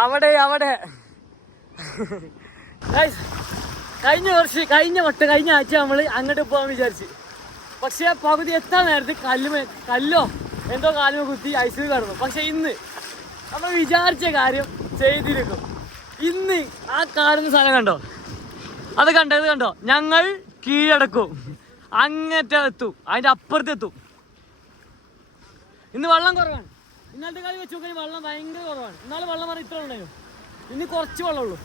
അവിടെ കഴിഞ്ഞ ആഴ്ച നമ്മൾ അങ്ങോട്ട് പോകാൻ വിചാരിച്ചു. പക്ഷെ പകുതി എത്താൻ നേരത്ത് കല്ലോ എന്തോ കാലുമ കുത്തി ഐസിൽ കടന്നു. പക്ഷെ ഇന്ന് നമ്മൾ വിചാരിച്ച കാര്യം ചെയ്തിരിക്കും. ഇന്ന് ആ കാണുന്ന സാധനം കണ്ടോ, അത് കണ്ടോ, ഞങ്ങൾ കീഴടക്കും, അങ്ങേറ്റെത്തും, അതിൻ്റെ അപ്പുറത്തെത്തും. ഇന്ന് വെള്ളം കുറവാണ്. ഇന്നലത്തെ കളി വെച്ച് നോക്കാൻ വെള്ളം ഭയങ്കര കുറവാണ്. ഇന്നാലും വെള്ളം പറഞ്ഞാൽ ഇത്ര ഉണ്ടായിരുന്നു, ഇന്ന് കുറച്ച് വെള്ളമുള്ളൂ.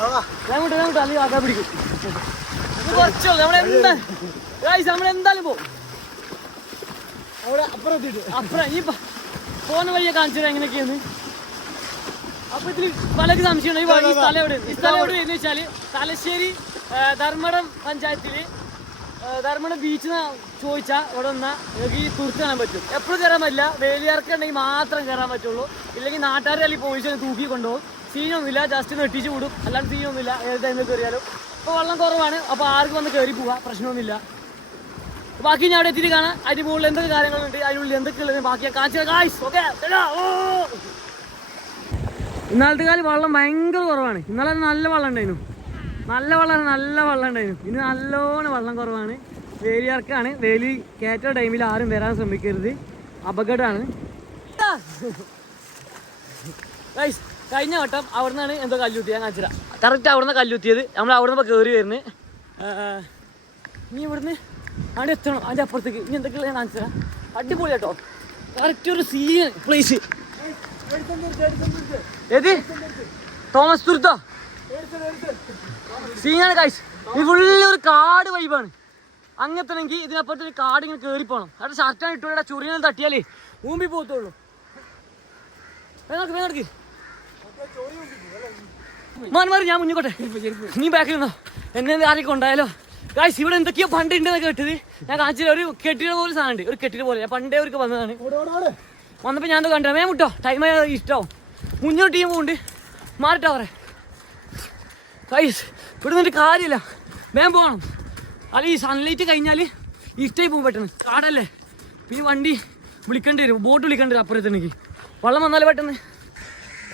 അല്ലെങ്കിൽ ആകാൻ പിടിക്കും. ഇത് കുറച്ചുള്ളൂ. നമ്മളെന്തായാലും പോകും. അവിടെ അപ്പുറം ഈ പോകുന്ന വഴിയെ കാണിച്ചത് എങ്ങനെയൊക്കെയാണ്. അപ്പൊ ഇതിൽ പലർക്ക് സംശയമുണ്ട്, ഈ സ്ഥലം എവിടെയെന്ന് വെച്ചാല് തലശ്ശേരി ധർമ്മടം പഞ്ചായത്തില് ധർമ്മടം ബീച്ച് ചോദിച്ചാൽ ഇവിടെ വന്നാൽ നിങ്ങൾക്ക് ഈ തുറത്ത് കാണാൻ പറ്റും. എപ്പോഴും കയറാൻ പറ്റില്ല, വേലിയിറക്കുണ്ടെങ്കിൽ മാത്രം കയറാൻ പറ്റുള്ളൂ. ഇല്ലെങ്കിൽ നാട്ടുകാർ അല്ലെങ്കിൽ പോലീസിനെ തൂക്കി കൊണ്ടുപോകും. സീനൊന്നുമില്ല, ജസ്റ്റ് നെട്ടിച്ച് വിടും, അല്ലാണ്ട് സീനൊന്നുമില്ല. ഏത് ടൈമിൽ കയറിയാലും. ഇപ്പോൾ വെള്ളം കുറവാണ്, അപ്പോൾ ആർക്കും വന്ന് കയറി പോവാം, പ്രശ്നമൊന്നുമില്ല. ബാക്കി ഞാൻ അവിടെ എത്തിയിട്ട് കാണാം. അതിന് മുകളിൽ എന്തൊക്കെ കാര്യങ്ങളുണ്ട്, അതിനുള്ളിൽ എന്തൊക്കെയുള്ളത് ബാക്കി ഞാൻ കാണിച്ചു. ഓക്കെ, ഇന്നാളത്തെ കാലം വെള്ളം ഭയങ്കര കുറവാണ്. ഇന്നലെ നല്ല വെള്ളം ഉണ്ടായിരുന്നു, നല്ല വെള്ളം ഉണ്ടായിരുന്നു. ഇന്ന് നല്ലോണം വെള്ളം കുറവാണ്. വേലിയിറക്കാണ്. വേലി കയറ്റ ടൈമിൽ ആരും വരാൻ ശ്രമിക്കരുത്, അപകടമാണ്. കഴിഞ്ഞ വട്ടം അവിടെ നിന്നാണ് എന്തോ കല്ലുത്തി, ഞാൻ കാണിച്ചില്ല. കറക്റ്റ് അവിടെ നിന്ന് കല്ലുത്തിയത്. നമ്മൾ അവിടെ നിന്ന് കയറി വരുന്നത്. ഇനി ഇവിടുന്ന് അവിടെ എത്തണം, അതിൻ്റെ അപ്പുറത്തേക്ക്. ഇനി എന്തൊക്കെയുള്ള ഞാൻ കാണിച്ചു തരാം. അടിപൊളി കേട്ടോ, കറക്റ്റ് ഒരു സീൻ പ്ലേസ്. ഏത് തോമസ് തുരുത്തോ സീനാണ് ഗൈസ്. ഇത് ഫുള്ള് ഒരു കാട് വൈബാണ്. അങ്ങെത്തണമെങ്കിൽ ഇതിനപ്പുറത്തൊരു കാട് ഇങ്ങനെ കയറി പോകണം. അവിടെ ഷർട്ടാണ് ഇട്ടുകൂടെ, ചുറിയെല്ലാം തട്ടിയാലേ ഊമ്പി പോകത്തുള്ളൂ. വേഗം മാറി ഞാൻ മുന്നിക്കോട്ടെ, നീ ബാക്കിൽ നിന്നോ. എന്നെ ആരൊക്കെ ഉണ്ടായാലോ ഗൈസ്. ഇവിടെ എന്തൊക്കെയോ പണ്ട് ഉണ്ടെന്നൊക്കെ കേട്ടത് ഞാൻ കാണിച്ചില്ല. ഒരു കെട്ടിട പോലെ സാധനം ഉണ്ട്, ഒരു കെട്ടിട പോലെ. ഞാൻ പണ്ടേ അവർക്ക് വന്നതാണ്. വന്നപ്പോൾ ഞാൻ എന്തോ കണ്ടോ, മുട്ടോ ടൈമായി ഇഷ്ടമാവും. മുന്നോട്ട് ടീം പോകുന്നുണ്ട്, മാറിട്ടോ പറ ഗൈസ്. ഇവിടെ നിന്നിട്ട് കാര്യമില്ല, വേഗം പോകണം. അല്ല ഈ സൺലൈറ്റ് കഴിഞ്ഞാൽ ഇഷ്ടമായി പോകും പെട്ടെന്ന്. കാടല്ലേ, പിന്നെ വണ്ടി വിളിക്കേണ്ടി വരും, ബോട്ട് വിളിക്കേണ്ടി വരും അപ്പുറത്തേക്ക്. വെള്ളം വന്നാലേ പെട്ടെന്ന്.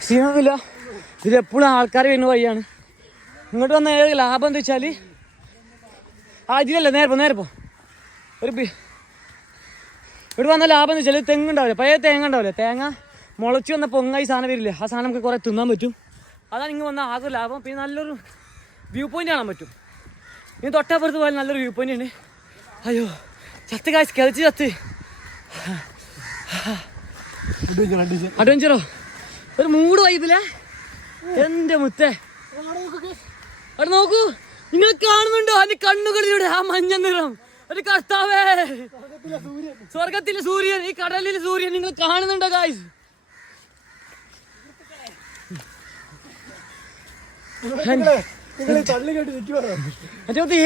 ക്ഷീണമില്ല, ഇതെപ്പോഴും ആൾക്കാർ വരുന്ന വഴിയാണ്. ഇങ്ങോട്ട് വന്ന ലാഭം എന്താ വെച്ചാൽ ഇതിലല്ല, നേരെ പോ. ഇവിടെ വന്ന ലാഭം എന്ന് വെച്ചാൽ തെങ്ങുണ്ടാവില്ല, പഴയ തേങ്ങ ഉണ്ടാവില്ല. തേങ്ങ മുളച്ച് വന്ന പൊങ്ങായി സാധനം വരില്ലേ, ആ സാധനം നമുക്ക് കുറേ തിന്നാൻ പറ്റും. അതാണ് ഇങ്ങ് വന്ന ആകെ ലാഭം. പിന്നെ നല്ലൊരു വ്യൂ പോയിന്റ് കാണാൻ പറ്റും. ഇനി തൊട്ടപ്പുറത്ത് പോയാൽ നല്ലൊരു വ്യൂ പോയിന്റ് ഉണ്ട്. അയ്യോ ചത്ത് കാശ് ചത്ത്. അഡ്വഞ്ചറോ ഒരു മൂഡ് വൈബില്ലേ എൻ്റെ മുത്തേ. അവിടെ നോക്കൂ, നിങ്ങൾ കാണുന്നുണ്ടോ അതിന്റെ കണ്ണുകളിലൂടെ ആ മഞ്ഞ നിറം? ഒരു കർത്താവേ, സ്വർഗത്തിലെ സൂര്യൻ, ഈ കടലിലെ സൂര്യൻ നിങ്ങൾ കാണുന്നുണ്ടോ ഗായ്സ്?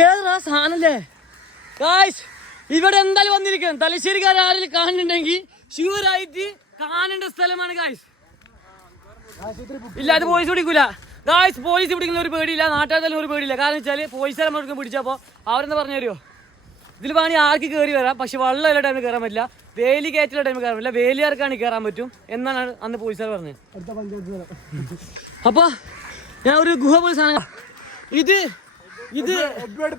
ഏതാ സാധനല്ലേ ഗായ്സ്? ഇവിടെ എന്തായാലും വന്നിരിക്കണം. തലശ്ശേരിക്കാർ ആരെങ്കിലും കാണുന്നുണ്ടെങ്കിൽ ഷുവറായിട്ട് കാണേണ്ട സ്ഥലമാണ് ഗായ്സ്. ഇല്ല, അത് പോലീസ് പിടിക്കൂല ഗായ്സ്. പോലീസ് പിടിക്കുന്ന ഒരു പേടിയില്ല, നാട്ടുകാരെല്ലാം ഒരു പേടിയില്ല. കാരണം വെച്ചാൽ പോലീസുകാരെ നമ്മൾക്ക് പിടിച്ചപ്പോൾ അവരെന്താ പറഞ്ഞു തരുമോ, ഇതിൽ വേണമെങ്കിൽ ആർക്ക് കയറി വരാം. പക്ഷെ വെള്ളം എല്ലാ ടൈമിൽ കയറാൻ പറ്റില്ല, വേലി കയറ്റുള്ള ടൈമിൽ കയറാൻ പറ്റില്ല, വേലിയാർക്കാണ് കയറാൻ പറ്റും എന്നാണ് അന്ന് പോലീസുകാർ പറഞ്ഞത്. അപ്പോൾ ഞാൻ ഒരു ഗുഹ പോലെ സാധനം, ഇത് എഡ്വേർഡ്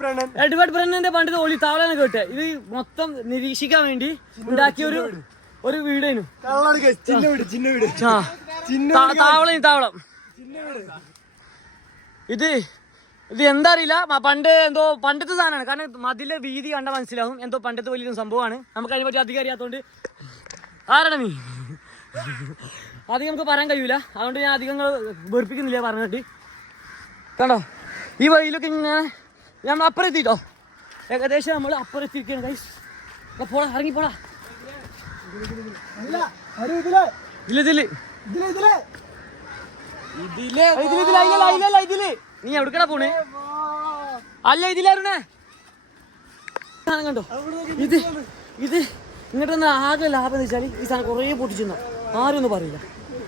ബ്രണ്ണന്റെ പണ്ട് ഒളി താവളാണ് കേട്ടെ. ഇത് മൊത്തം നിരീക്ഷിക്കാൻ വേണ്ടി ഉണ്ടാക്കിയ ഒരു വീടായിരുന്നു. താവളം ഇത് എന്താ അറിയില്ല, പണ്ടത്തെ സാധനമാണ്. കാരണം മതിലെ വീതി കണ്ട മനസ്സിലാവും, എന്തോ പണ്ടത്തെ വലിയൊരു സംഭവമാണ്. നമുക്ക് അതിനെ പറ്റി അധികം അറിയാത്തതുകൊണ്ട് ആരാണ് നീ അധികം നമുക്ക് പറയാൻ കഴിയൂല. അതുകൊണ്ട് ഞാൻ അധികം വെറുപ്പിക്കുന്നില്ല പറഞ്ഞിട്ട്. കണ്ടോ ഈ വഴിയിലൊക്കെ ഇങ്ങനെ നമ്മൾ അപ്പുറം എത്തിട്ടോ, ഏകദേശം നമ്മൾ അപ്പുറം എത്തിയിരിക്കുകയാണ് ഗൈസ്. പോടാ, ഇറങ്ങിപ്പോടാ. നീ എവിടക്കടാ പോണേ? അല്ല ഇതിലായിരുന്നേ കണ്ടോ. ഇത് ഇങ്ങോട്ട് വന്ന ആകെ ലാഭം എന്ന് വെച്ചാൽ ഈ സാധനം കുറേ പൊട്ടിച്ചിരുന്നോ ആരും ഒന്നും പറയില്ല.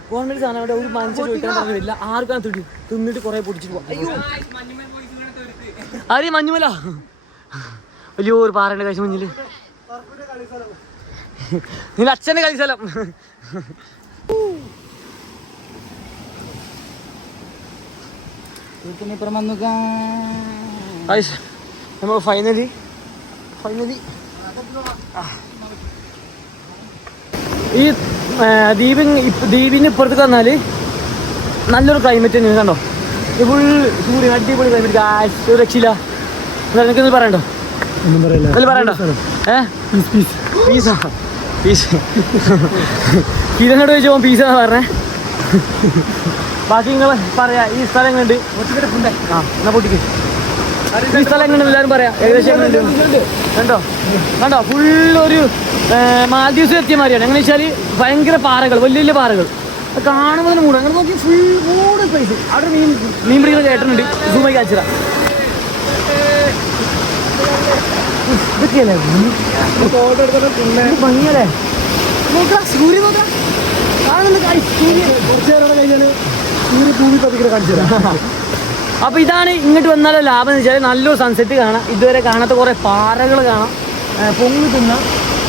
ഗവൺമെന്റ് സാധനം അവിടെ ഒരു മനുഷ്യൻ ചോദിക്കാൻ പറഞ്ഞില്ല, ആർക്കാണ് തിന്നിട്ട് കുറേ പൊട്ടിച്ചിട്ട് പോവാം. അയ്യോ ആര് മഞ്ഞുമല വലിയൊരു പാറയുടെ കഴിച്ച മുന്നിൽ നിന്റെ അച്ഛൻ്റെ കളി സ്ഥലം. നമ്മൾ ഫൈനലി ഈ ദ്വീപിന് ഇപ്പുറത്തേക്ക് വന്നാൽ നല്ലൊരു ക്ലൈമറ്റ് തന്നെ കണ്ടോ. ഫുൾ സൂര്യൻ അടിപൊളി ക്ലൈമറ്റ്. ഒരു രക്ഷയില്ല. എനിക്കൊന്ന് പറയണ്ടോ? പറയണ്ടോ? പീസനോട് ചോദിച്ചു പോകാൻ പീസാന്ന് പറഞ്ഞേ. ബാക്കി നിങ്ങൾ പറയാ ഈ സ്ഥലം എങ്ങനെയുണ്ട്. ആ എന്നാ പൊട്ടിക്ക്. ഈ സ്ഥലം എങ്ങനെയുണ്ട് എല്ലാവരും പറയാം. ഏകദേശം കണ്ടോ ഫുള്ളൊരു മാൽദീവ്സ് എത്തിയ മാതിരിയാണ്. എങ്ങനെ വെച്ചാൽ ഭയങ്കര പാറകൾ, വലിയ വലിയ പാറകൾ കാണുന്നതിന് മൂട്. അങ്ങനെ നോക്കി ഫുൾ മൂട് സ്പേസ്. അവിടെ മീൻ പിടിക്കുന്ന ചേട്ടനുണ്ട്. സൂമായി കാണിച്ചതാ. ഇതൊക്കെയല്ലേ ഭംഗിയല്ലേ. നോക്കാം സൂര്യ നോക്കാം. അപ്പൊ ഇതാണ് ഇങ്ങോട്ട് വന്നാലോ ലാഭം എന്ന് വെച്ചാൽ നല്ലൊരു സൺസെറ്റ് കാണാം. ഇതുവരെ കാണാത്ത കുറെ പാറകൾ കാണാം. പൊങ്ങി തിന്ന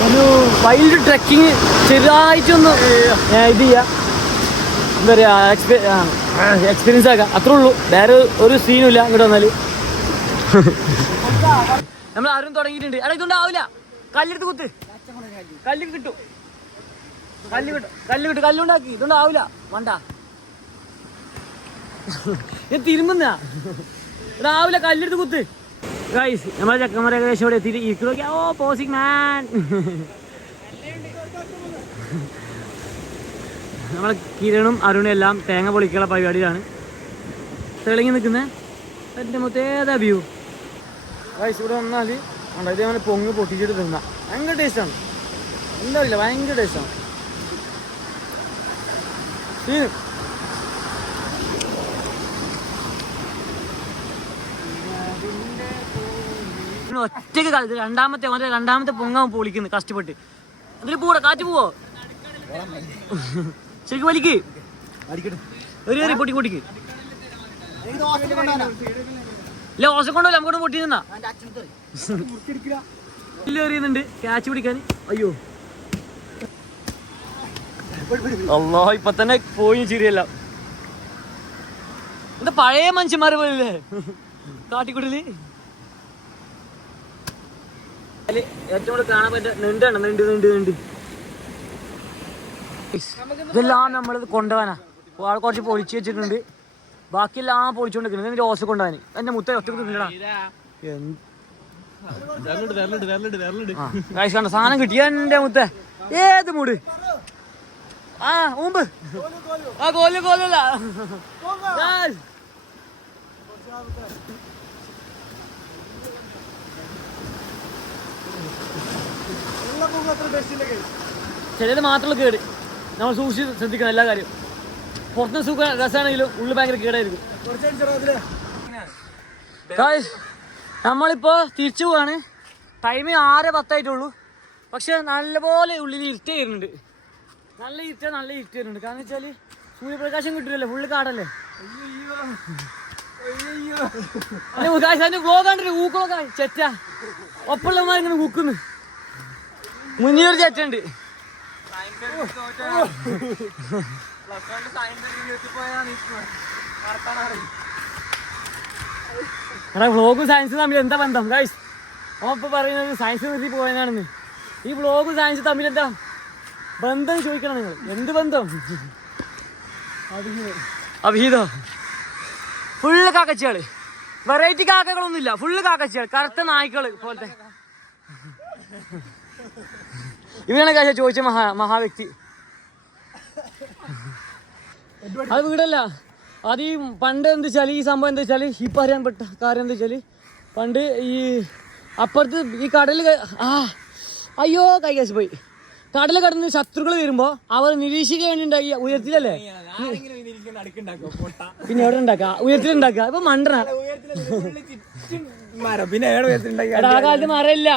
ഒരു വൈൽഡ് ട്രെക്കിങ് ചെറുതായിട്ടൊന്ന് ഇത് ചെയ്യാം. എന്താ പറയാ എക്സ്പീരിയൻസ് ആക്കാം. അത്രേ ഉള്ളൂ. വേറെ ഒരു സീനും ഇല്ല ഇങ്ങോട്ട് വന്നാല്. നമ്മൾ ആരും തുടങ്ങിയിട്ടുണ്ട്. എടാ ഇതുണ്ടാവില്ല. കല്ലെടുത്ത് കുത്ത്. കല്ല് കിട്ടും. കല്ലുണ്ടാക്കി. ഇതുണ്ടാവില്ല. വേണ്ട ഞാൻ തിരുമ്പുന്ന രാവിലെ കല്ലെടുത്ത് കുത്ത്. ഗൈസ് നമ്മളെ ചക്കന്മാരെ ഏകദേശം ഇവിടെ എത്തിയിട്ട് ഇരിക്കണോക്കിയാ. ഓ പോസിങ് മാൻ. നമ്മളെ കിരണും അരുണും എല്ലാം തേങ്ങ പൊളിക്കാനുള്ള പരിപാടിയിലാണ്. തെളിങ്ങി നിൽക്കുന്നത്. എൻ്റെ മൊത്തേതാ വ്യൂ. ഗൈസ് ഇവിടെ വന്നാൽ ഇതേപോലെ പൊങ്ങ് പൊട്ടിച്ചിട്ട് തിന്നാം. ഭയങ്കര ടേസ്റ്റാണ്. എന്താ അറിയില്ല, ഭയങ്കര ടേസ്റ്റാണ്. ഒറ്റയ്ക്ക് കളി. രണ്ടാമത്തെ പൊങ്ങാൻ പൊളിക്കുന്നു കഷ്ടപ്പെട്ട്. അതിൽ പോടാ. കാറ്റ് പോവോ? ശരിക്കും വലിക്ക്. ഒരു പൊട്ടിക്ക്. ഇല്ല ഓസം കൊണ്ടല്ല, നമുക്കൊന്ന് പൊട്ടി നിന്നാ എറിയുന്നുണ്ട് ക്യാച്ച് പിടിക്കാൻ. അയ്യോ അല്ലാ, ഇപ്പൊ തന്നെ പോയി ചിരിയല്ല. എന്താ പഴയ മനുഷ്യന്മാരെ പോലല്ലേ കാട്ടിക്കുട്ടില്. ഏറ്റവും കൂടുതൽ കാണാൻ പറ്റുക നെണ്ടാണ്. നെണ്ട് ഇതെല്ലാം നമ്മളിത് കൊണ്ടുപോകാനാ. ആൾ കുറച്ച് പൊളിച്ച് വെച്ചിട്ടുണ്ട്. ബാക്കിയെല്ലാം പൊളിച്ചോണ്ടിരിക്കുന്നത്. എന്നിട്ട് ഓസം കൊണ്ടുപോകാൻ. എന്റെ മുത്ത ഒറ്റ തിന്നടാ. കണ്ട സാധനം കിട്ടിയ എന്റെ മുത്ത. ഏത് മൂട്. ആ മുമ്പ് ആ കോലല്ല. ചിലത് മാത്രമുള്ള കേട്. നമ്മൾ സൂക്ഷിച്ച് ശ്രദ്ധിക്കണം എല്ലാ കാര്യവും. പുറത്ത് സുഖം രസമാണെങ്കിലും ഉള്ളിൽ ഭയങ്കര കേടായിരിക്കും. നമ്മളിപ്പോ തിരിച്ചു പോവാണ്. ടൈം 6:10 പക്ഷെ നല്ലപോലെ ഉള്ളിൽ ഇരുട്ട് വരുന്നുണ്ട്. നല്ല ഇരുട്ട് വരുന്നുണ്ട്. കാരണം വെച്ചാല് സൂര്യപ്രകാശം കിട്ടില്ലല്ലോ. ഫുള്ള് കാടല്ലേ. ബ്ലോഗാണ്ട് ഊക്കളൊക്കെ ചെറ്റ ഒപ്പുള്ളമാർ ഇങ്ങനെ ഊക്കുന്നു. മുന്നിലൊരു ചെറ്റുണ്ട്. എടാ വ്ളോഗും സയൻസും തമ്മിൽ എന്താ ബന്ധം? ഗൈസ് അപ്പൊ പറയുന്നത് സയൻസ് നിർത്തി പോയതാണെന്ന്. ഈ വ്ളോഗും സയൻസും തമ്മിൽ എന്താ ബന്ധം ചോദിക്കണം നിങ്ങൾ. എന്ത് ബന്ധം? അഭിഹിതോ? ഫുള്ള് കാക്കച്ചികള്. വെറൈറ്റി കാക്കകളൊന്നുമില്ല. ഫുള്ള് കാക്കച്ചികൾ. കറുത്ത നായ്ക്കള് പോലത്തെ. ഇവനാണ് കാശ ചോദിച്ച മഹാവ്യക്തി. അത് വീടല്ല. അത് ഈ പണ്ട് എന്താ വെച്ചാൽ ഈ സംഭവം എന്താ വെച്ചാൽ ഇപ്പം അറിയാൻപ്പെട്ട കാര്യം എന്താ വെച്ചാൽ പണ്ട് ഈ അപ്പുറത്ത് ഈ കടലിൽ അയ്യോ കൈകാശ് പോയി. കടൽ കടന്ന് ശത്രുക്കൾ വരുമ്പോ അവർ നിരീക്ഷിക്കാൻ വേണ്ടി ഉണ്ടാക്കിയ ഉയരത്തിലല്ലേ. പിന്നെ എവിടെ ഉണ്ടാക്കുക? ഉയരത്തിലുണ്ടാക്കുക. ഇപ്പൊ മണ്ടന. ആ കാലത്ത് മരമില്ല.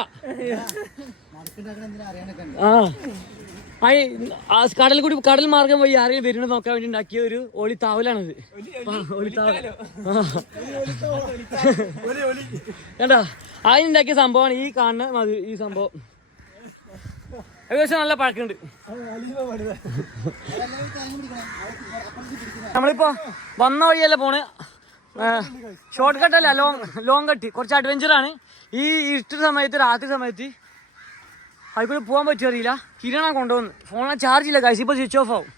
കടൽ മാർഗം വഴി ആരെയും വരുന്നത് നോക്കാൻ വേണ്ടി ഉണ്ടാക്കിയ ഒരു ഒളിത്താവലാണിത്. കണ്ടോ? അതിനുണ്ടാക്കിയ സംഭവമാണ് ഈ കാണുന്ന ഈ സംഭവം. ഏകദേശം നല്ല പഴക്കുണ്ട്. നമ്മളിപ്പോ വന്ന വഴിയല്ല പോണ്, ഷോർട്ട് കട്ട് അല്ല, ലോങ് കട്ട്. കുറച്ച് അഡ്വഞ്ചറാണ് ഈ ഇരുട്ട് സമയത്ത്, രാത്രി സമയത്ത്. അതിൽ പോകാൻ പറ്റുമറിയില്ല. കിരണ കൊണ്ടുവന്ന് ഫോണിനെ ചാർജ് ഇല്ല ഗൈസ്, ഇപ്പോൾ സ്വിച്ച് ഓഫ് ആവും.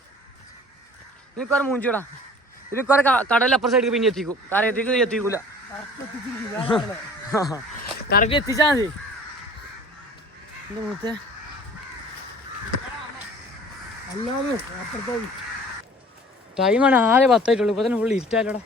എനിക്കൊരു മൂഞ്ചിടാ, എനിക്കൊരു കടലിൽ അപ്പുറ സൈഡിൽ പിന്നെ എത്തിക്കും. കാരണം എത്തിക്കൂല, കറക്റ്റ് എത്തിച്ചാൽ മതി. എന്താ മുത്തേ ടൈമാണ് 6:10 ഇപ്പൊ തന്നെ ഫുള്ള് ഇരുട്ടായില്ലോടാ.